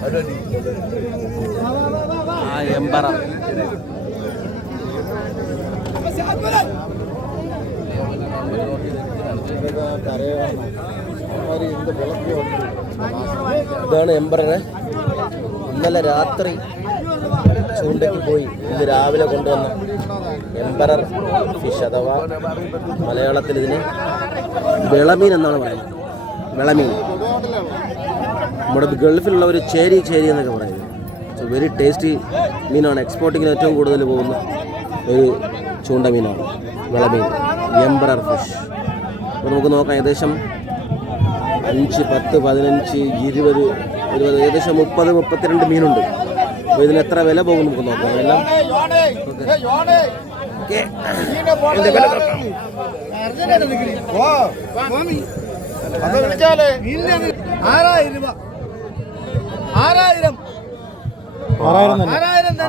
ആ ഇതാണ് എംബറിനെ. ഇന്നലെ രാത്രി ചൂണ്ടയ്ക്ക് പോയി. ഇന്ന് രാവിലെ കൊണ്ടുവന്ന എംബറർ ഫിഷ് അഥവാ മലയാളത്തിൽ ഇതിന് വിളമീൻ എന്നാണ് പറയുന്നത്. വിളമീൻ. നമ്മുടെ ഗൾഫിലുള്ള ഒരു ചേരി ചേരി എന്നൊക്കെ പറയുന്നത്. സോ വെരി ടേസ്റ്റി മീനാണ്. എക്സ്പോർട്ടിങ്ങിന് ഏറ്റവും കൂടുതൽ പോകുന്ന ഒരു ചൂണ്ട മീനാണ്. വിളമീൻ എംബ്രർ ഫിഷ് അപ്പോൾ നമുക്ക് നോക്കാം ഏകദേശം അഞ്ച് പത്ത് പതിനഞ്ച് ഇരുപത് ഇരുപത് ഏകദേശം മുപ്പത് മുപ്പത്തിരണ്ട് മീനുണ്ട്. അപ്പോൾ ഇതിന് എത്ര വില പോകും നമുക്ക് നോക്കാം. എല്ലാം ഓക്കെ. വില നോക്കാം. ആറായിരം രൂപ. ആറായിരം.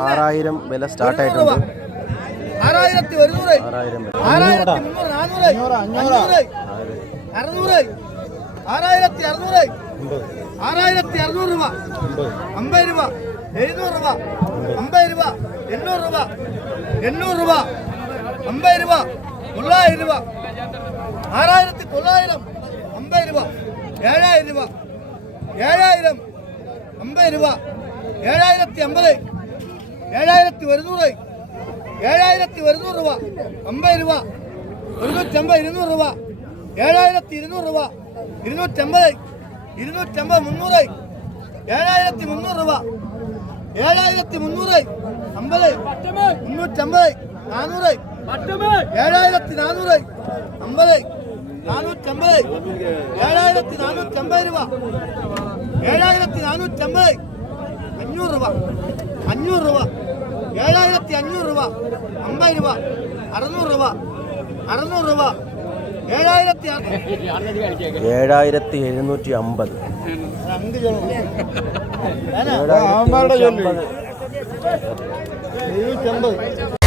ആറായിരം വില സ്റ്റാർട്ട് ആയിട്ടുണ്ട്. ആറായിരത്തി ഒരുന്നൂറ്. ആറായിരത്തി മുന്നൂറ് നാനൂറ്. അഞ്ഞൂറ് അറുന്നൂറ്. ആറായിരത്തി അറുന്നൂറ്. ആറായിരത്തി അറുന്നൂറ് രൂപ. അമ്പത്. രൂപ. എഴുന്നൂറ് രൂപ. അമ്പത് രൂപ. എണ്ണൂറ് രൂപ. എണ്ണൂറ് രൂപ. അമ്പത് രൂപ. തൊള്ളായിരം രൂപ. ആറായിരത്തി തൊള്ളായിരം. അമ്പത് രൂപ. ഏഴായിരം രൂപ. ഏഴായിരം. അമ്പത് രൂപ. ഏഴായിരത്തി അമ്പത് ഏഴായിരത്തി ഒരുന്നൂറ് ഏഴായിരത്തി ഒരുന്നൂറ് രൂപ. അമ്പത് രൂപ. ഒരുന്നൂറ്റമ്പത് ഇരുന്നൂറ് രൂപ. ഏഴായിരത്തി ഇരുന്നൂറ് രൂപ. ഇരുന്നൂറ്റമ്പത്. ഇരുന്നൂറ്റമ്പത് മുന്നൂറ്. ഏഴായിരത്തി മുന്നൂറ് രൂപ. ഏഴായിരത്തി മുന്നൂറ് അമ്പത്. മുന്നൂറ്റമ്പത്. നാനൂറ്. ഏഴായിരത്തി നാനൂറ് അമ്പത്. നാനൂറ്റമ്പത്. ഏഴായിരത്തി നാനൂറ്റമ്പത് രൂപ. ഏഴായിരത്തി നാനൂറ്റമ്പത് അഞ്ഞൂറ് രൂപ. അഞ്ഞൂറ് രൂപ. ഏഴായിരത്തി അഞ്ഞൂറ് രൂപ. അമ്പത് രൂപ. അറുന്നൂറ് രൂപ. അറുന്നൂറ് രൂപ. ഏഴായിരത്തി ഏഴായിരത്തി എഴുന്നൂറ്റി അമ്പത്? ഏഴായിരത്തി അമ്പത്